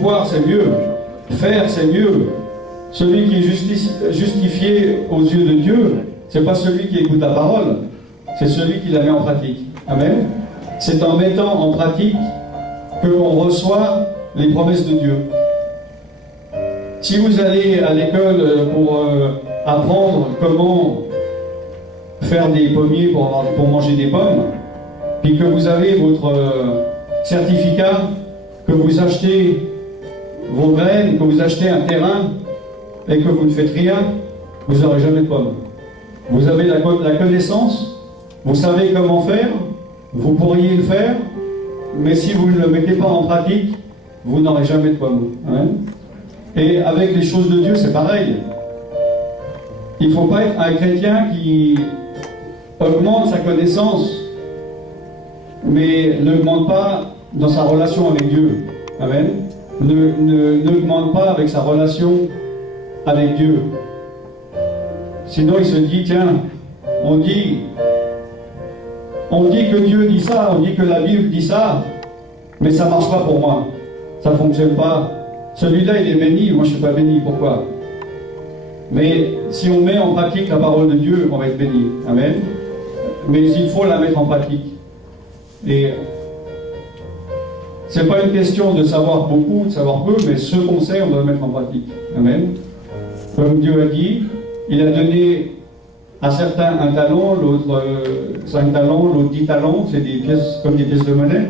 pouvoir, c'est mieux. Faire, c'est mieux. Celui qui est justifié aux yeux de Dieu, c'est pas celui qui écoute la parole, c'est celui qui la met en pratique. Amen. C'est en mettant en pratique que l'on reçoit les promesses de Dieu. Si vous allez à l'école pour apprendre comment faire des pommiers pour manger des pommes, puis que vous avez votre certificat, que vous achetez vos graines, que vous achetez un terrain et que vous ne faites rien, vous n'aurez jamais de pommes. Vous avez la connaissance, vous savez comment faire, vous pourriez le faire, mais si vous ne le mettez pas en pratique, vous n'aurez jamais de pommes. Hein? Et avec les choses de Dieu, c'est pareil. Il ne faut pas être un chrétien qui augmente sa connaissance, mais n'augmente pas dans sa relation avec Dieu. Amen. N'augmente pas avec sa relation avec Dieu. Sinon, il se dit, tiens, on dit que Dieu dit ça, on dit que la Bible dit ça, mais ça ne marche pas pour moi. Ça ne fonctionne pas. Celui-là, il est béni, moi je ne suis pas béni. Pourquoi? Mais si on met en pratique la parole de Dieu, on va être béni. Amen. Mais il faut la mettre en pratique. Et ce n'est pas une question de savoir beaucoup, de savoir peu, mais ce qu'on sait, on doit le mettre en pratique. Amen. Comme Dieu a dit, il a donné à certains un talent, l'autre 5 talents, l'autre 10 talents, c'est des pièces comme des pièces de monnaie.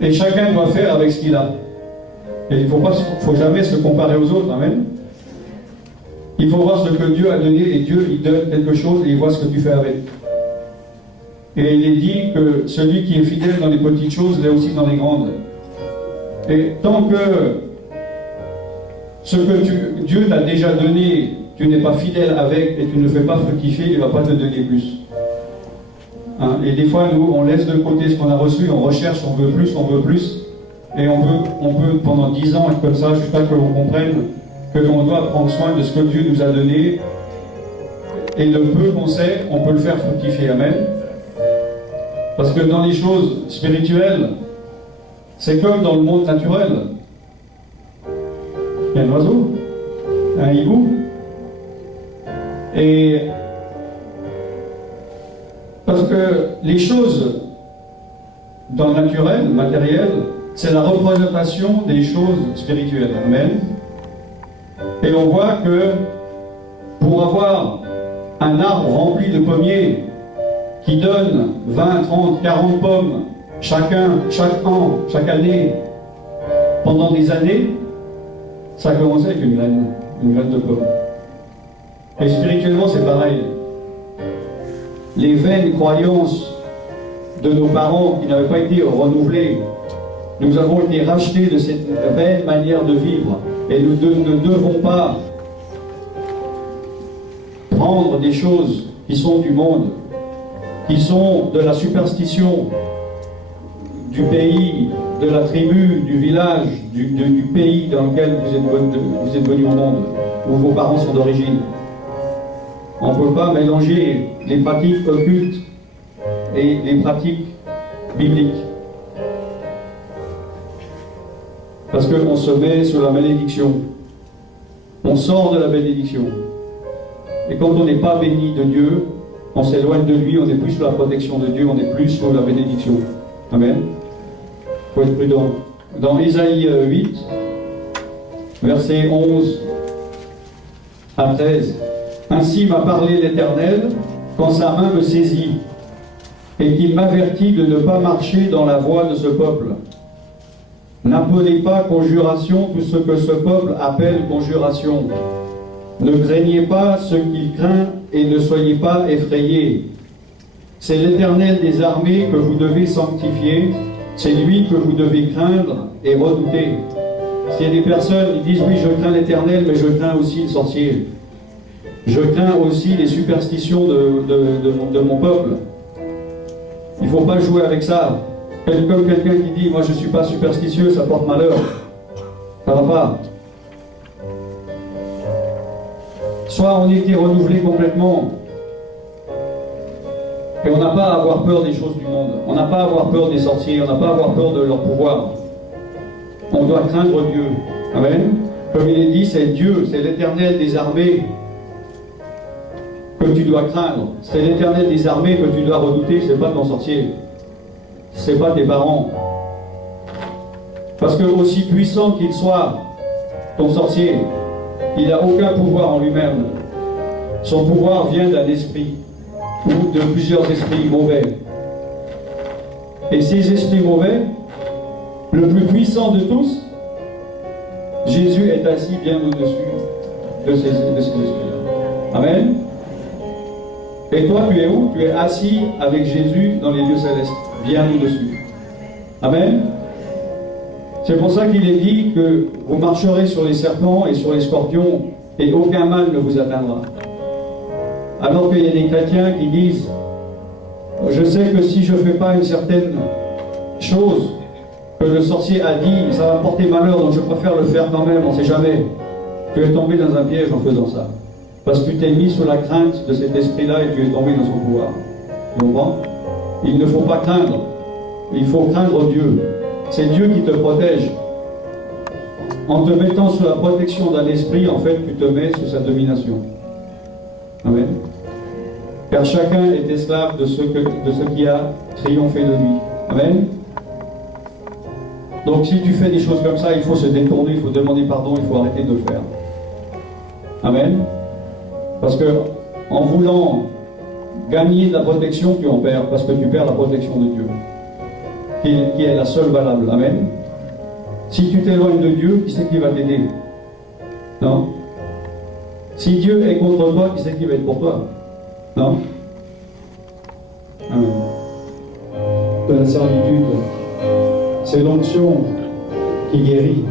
Et chacun doit faire avec ce qu'il a. Et il ne faut jamais se comparer aux autres. Amen. Il faut voir ce que Dieu a donné, et Dieu, il donne quelque chose et il voit ce que tu fais avec. Et il est dit que celui qui est fidèle dans les petites choses l'est aussi dans les grandes. Et tant que ce que Dieu t'a déjà donné, tu n'es pas fidèle avec et tu ne fais pas fructifier, il ne va pas te donner plus. Hein? Et des fois, nous, on laisse de côté ce qu'on a reçu, on recherche, on veut plus, et on peut pendant 10 ans être comme ça, jusqu'à ce que l'on comprenne que l'on doit prendre soin de ce que Dieu nous a donné, et le peu qu'on sait, on peut le faire fructifier. Amen. Parce que dans les choses spirituelles, c'est comme dans le monde naturel. Il y a un oiseau, un hibou, et parce que les choses dans le naturel, matériel, c'est la représentation des choses spirituelles. Amen. Et on voit que pour avoir un arbre rempli de pommiers qui donne 20, 30, 40 pommes chaque an, chaque année, pendant des années, ça a commencé avec une graine de pomme. Et spirituellement, c'est pareil. Les vaines croyances de nos parents qui n'avaient pas été renouvelées, nous avons été rachetés de cette vaine manière de vivre. Et nous ne devons pas prendre des choses qui sont du monde, qui sont de la superstition du pays, de la tribu, du village, du pays dans lequel vous êtes venus au monde, où vos parents sont d'origine. On ne peut pas mélanger les pratiques occultes et les pratiques bibliques. Parce qu'on se met sous la malédiction. On sort de la bénédiction. Et quand on n'est pas béni de Dieu, on s'éloigne de lui, on n'est plus sous la protection de Dieu, on n'est plus sous la bénédiction. Amen. Il faut être prudent. Dans Ésaïe 8, versets 11 à 13, « Ainsi m'a parlé l'Éternel, quand sa main me saisit, et qu'il m'avertit de ne pas marcher dans la voie de ce peuple. N'appelez pas conjuration tout ce que ce peuple appelle conjuration. Ne craignez pas ce qu'il craint et ne soyez pas effrayés. C'est l'Éternel des armées que vous devez sanctifier, c'est lui que vous devez craindre et redouter. » S'il y a des personnes qui disent « Oui, je crains l'Éternel, mais je crains aussi le sorcier. Je crains aussi les superstitions de mon peuple. » Il ne faut pas jouer avec ça. Comme quelqu'un qui dit « Moi, je ne suis pas superstitieux, ça porte malheur. » Ça ne va pas. Soit on était renouvelé complètement, et on n'a pas à avoir peur des choses du monde. On n'a pas à avoir peur des sorciers, on n'a pas à avoir peur de leur pouvoir. On doit craindre Dieu. Amen. Comme il est dit, c'est Dieu, c'est l'Éternel des armées que tu dois craindre. C'est l'Éternel des armées que tu dois redouter, c'est pas ton sorcier. C'est pas tes parents. Parce que aussi puissant qu'il soit, ton sorcier, il n'a aucun pouvoir en lui-même. Son pouvoir vient d'un esprit, ou de plusieurs esprits mauvais. Et ces esprits mauvais, le plus puissant de tous, Jésus est assis bien au-dessus de ces esprits-là. Amen. Et toi, tu es où? Tu es assis avec Jésus dans les lieux célestes, bien au-dessus. Amen. C'est pour ça qu'il est dit que vous marcherez sur les serpents et sur les scorpions et aucun mal ne vous atteindra. Alors qu'il y a des chrétiens qui disent, je sais que si je ne fais pas une certaine chose que le sorcier a dit, ça va porter malheur, donc je préfère le faire quand même, on ne sait jamais. Tu es tombé dans un piège en faisant ça. Parce que tu t'es mis sous la crainte de cet esprit-là et tu es tombé dans son pouvoir. Tu comprends? Il ne faut pas craindre. Il faut craindre Dieu. C'est Dieu qui te protège. En te mettant sous la protection d'un esprit, en fait, tu te mets sous sa domination. Amen. Car chacun est esclave de ce qui a triomphé de lui. Amen. Donc si tu fais des choses comme ça, il faut se détourner, il faut demander pardon, il faut arrêter de le faire. Amen. Parce que en voulant gagner de la protection, tu en perds, parce que tu perds la protection de Dieu, qui est la seule valable. Amen. Si tu t'éloignes de Dieu, qui c'est qui va t'aider? Non. Si Dieu est contre toi, qui c'est qui va être pour toi? Non. Amen. De la servitude, c'est l'onction qui guérit.